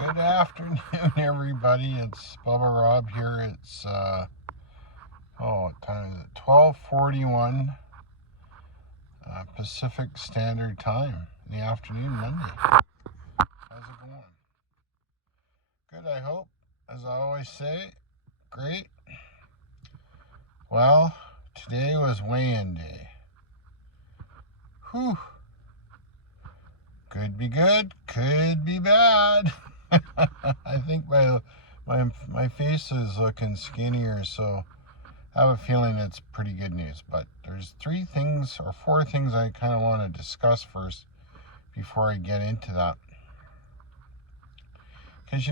Good afternoon, everybody. It's Bubba Rob here. It's what time is it? 12:41 Pacific Standard Time in the afternoon, Monday. How's it going? Good, I hope. As I always say, great. Well, today was weigh-in day. Whew. Could be good, could be bad. I think my face is looking skinnier, so I have a feeling it's pretty good news. But there's 3 things or 4 things I kind of want to discuss first before I get into that. Because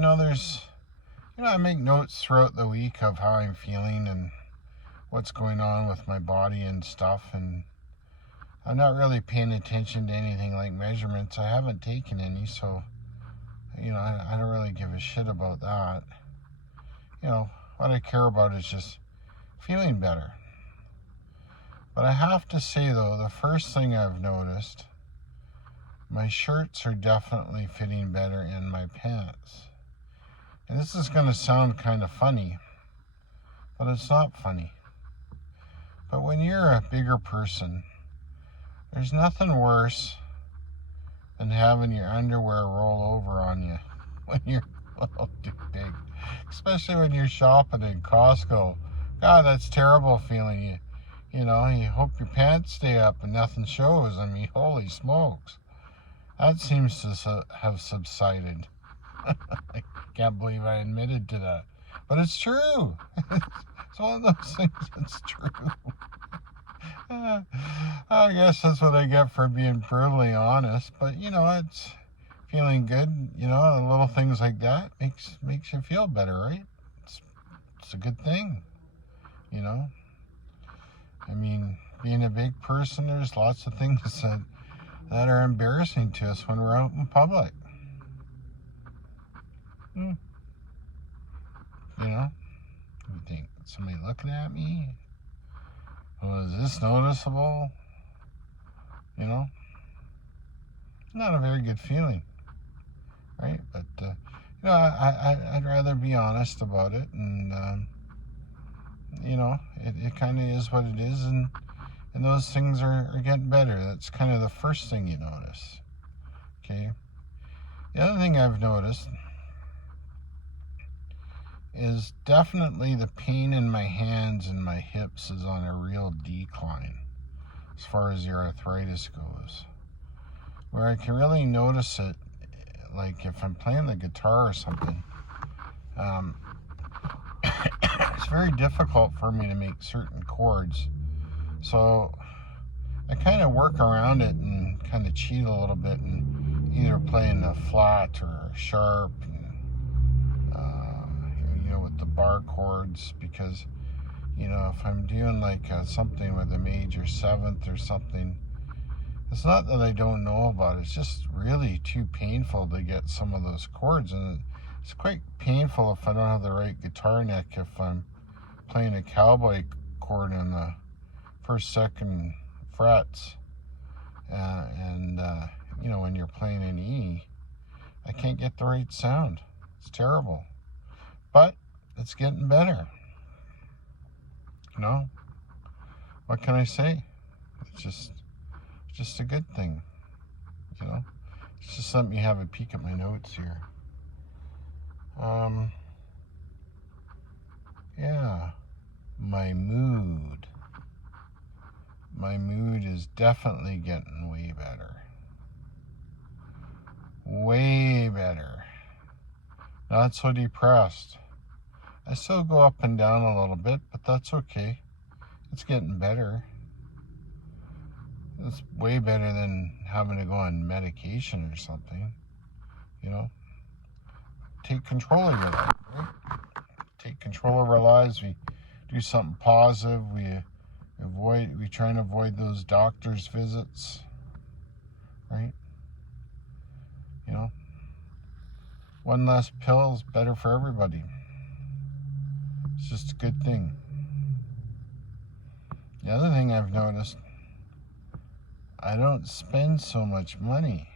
I make notes throughout the week of how I'm feeling and what's going on with my body and stuff, and I'm not really paying attention to anything like measurements. I haven't taken any, so I don't really give a shit about that. What I care about is just feeling better. But I have to say, though, the first thing I've noticed, my shirts are definitely fitting better in my pants. And this is going to sound kind of funny, but it's not funny. But when you're a bigger person, there's nothing worse than having your underwear roll over on you when you're a little too big. Especially when you're shopping in Costco. God, that's terrible feeling. You hope your pants stay up and nothing shows. I mean, holy smokes. That seems to have subsided. I can't believe I admitted to that. But it's true. It's one of those things that's true. I guess that's what I get for being brutally honest. But, it's feeling good. Little things like that makes you feel better, right? It's a good thing, I mean, being a big person, there's lots of things that are embarrassing to us when we're out in public. You think, somebody looking at me? Oh, is this noticeable? Not a very good feeling, right? But, I'd rather be honest about it, and, it kind of is what it is, and those things are getting better. That's kind of the first thing you notice, okay? The other thing I've noticed is definitely the pain in my hands and my hips is on a real decline as far as the arthritis goes. Where I can really notice it, like if I'm playing the guitar or something, it's very difficult for me to make certain chords. So I kind of work around it and kind of cheat a little bit and either playing the flat or sharp, and, with the bar chords, because if I'm doing like something with a major 7th or something, it's not that I don't know about it, it's just really too painful to get some of those chords, and it's quite painful if I don't have the right guitar neck, if I'm playing a cowboy chord in the 1st, 2nd frets, and when you're playing an E, I can't get the right sound. It's terrible, but it's getting better. What can I say? It's just a good thing. It's just something you have a peek at my notes here. Yeah, my mood is definitely getting way better. Way better. Not so depressed. I still go up and down a little bit, but that's okay. It's getting better. It's way better than having to go on medication or something. Take control of your life, right? Take control of our lives. We do something positive. We try and avoid those doctor's visits, right? One less pill is better for everybody. It's just a good thing. The other thing I've noticed, I don't spend so much money.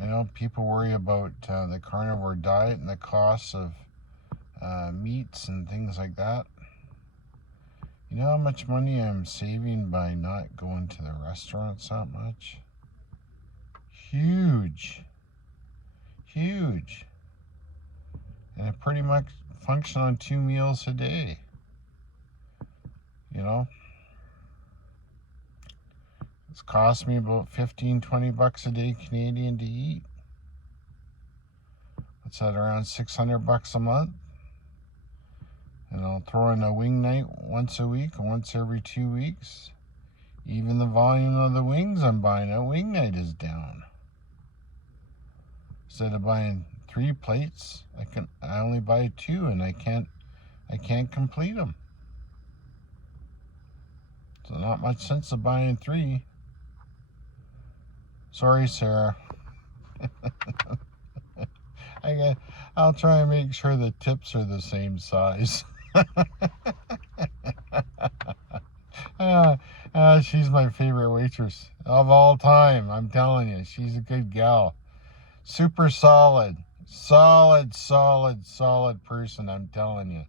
I know, people worry about the carnivore diet and the costs of meats and things like that. You know how much money I'm saving by not going to the restaurants that much? Huge. Huge. And I pretty much function on 2 meals a day. You know? It's cost me about 15, 20 bucks a day Canadian to eat. What's that, around 600 bucks a month? And I'll throw in a wing night once a week and once every 2 weeks. Even the volume of the wings I'm buying at wing night is down. Instead of buying 3 plates, I only buy 2, and I can't complete them. So not much sense of buying 3. Sorry, Sarah. I'll try and make sure the tips are the same size. She's my favorite waitress of all time. I'm telling you, she's a good gal. Super solid person, I'm telling you.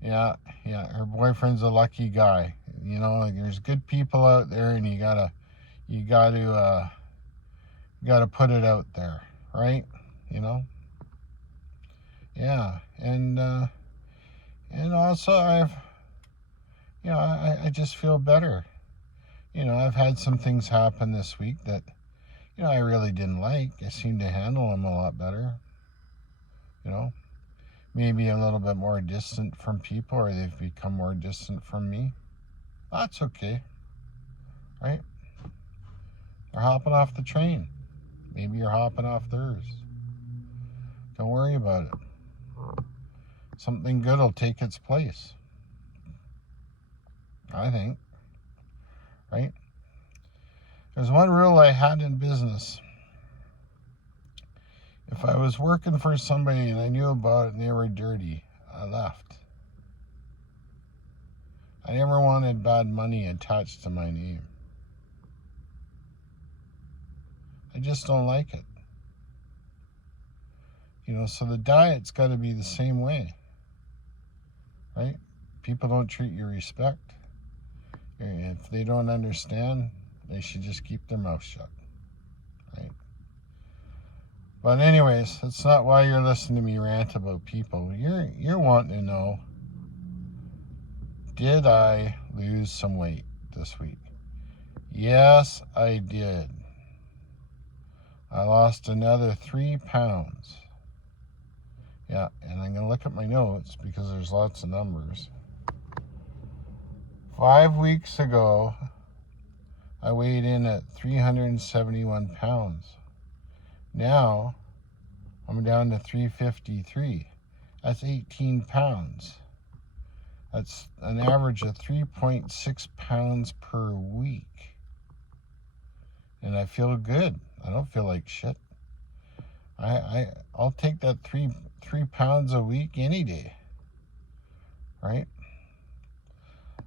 Yeah, her boyfriend's a lucky guy. You know, there's good people out there, and you gotta put it out there, right? You know? Yeah, and also I just feel better. You know, I've had some things happen this week that, I really didn't like. I seem to handle them a lot better. You know, maybe a little bit more distant from people, or they've become more distant from me. That's okay, right? They're hopping off the train. Maybe you're hopping off theirs. Don't worry about it. Something good will take its place, I think, right? There's one rule I had in business. If I was working for somebody and I knew about it and they were dirty, I left. I never wanted bad money attached to my name. I just don't like it. You know, so the diet's got to be the same way, right? People don't treat you respect. If they don't understand, they should just keep their mouth shut, right? But anyways, that's not why you're listening to me rant about people. You're wanting to know, did I lose some weight this week? Yes, I did. I lost another 3 pounds. Yeah, and I'm going to look at my notes because there's lots of numbers. 5 weeks ago, I weighed in at 371 pounds. Now, I'm down to 353. That's 18 pounds. That's an average of 3.6 pounds per week. And I feel good. I don't feel like shit. I'll take that 3 pounds a week any day. Right?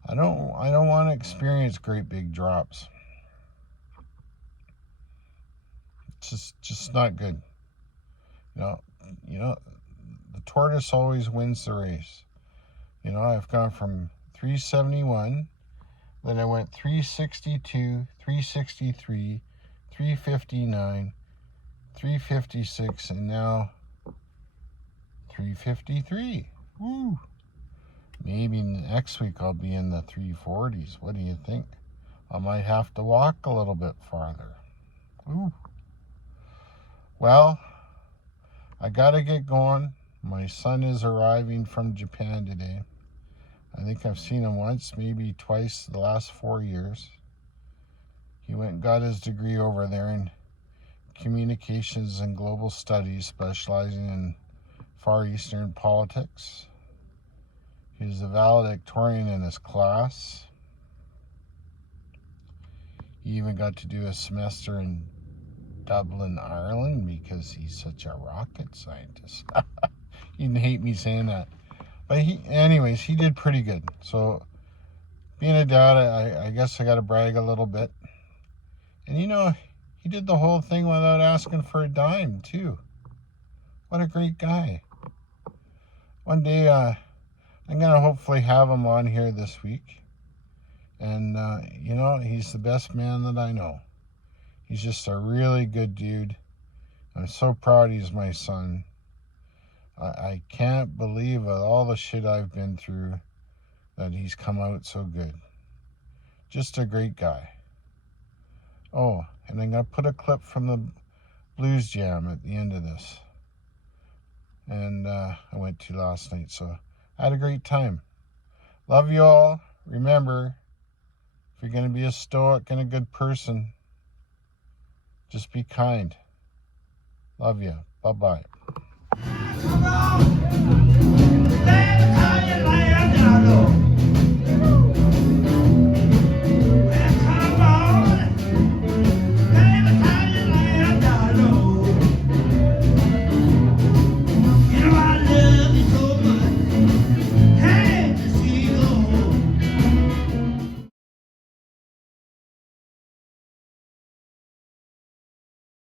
I don't want to experience great big drops. It's just not good. You know, the tortoise always wins the race. You know, I've gone from 371, then I went 362, 363, 359, 356, and now 353. Woo! Maybe next week I'll be in the 340s. What do you think? I might have to walk a little bit farther. Ooh. Well, I gotta get going. My son is arriving from Japan today. I think I've seen him once, maybe twice the last 4 years. He went and got his degree over there in communications and global studies, specializing in Far Eastern politics. He was a valedictorian in his class. He even got to do a semester in Dublin, Ireland, because he's such a rocket scientist. You'd hate me saying that. But he did pretty good. So, being a dad, I guess I got to brag a little bit. And He did the whole thing without asking for a dime, too. What a great guy. One day, I'm going to hopefully have him on here this week. And, you know, he's the best man that I know. He's just a really good dude. I'm so proud he's my son. I can't believe all the shit I've been through that he's come out so good. Just a great guy. Oh, and I'm going to put a clip from the Blues Jam at the end of this. And I went to last night, so I had a great time. Love you all. Remember, if you're going to be a stoic and a good person, just be kind. Love you. Bye-bye. Come on.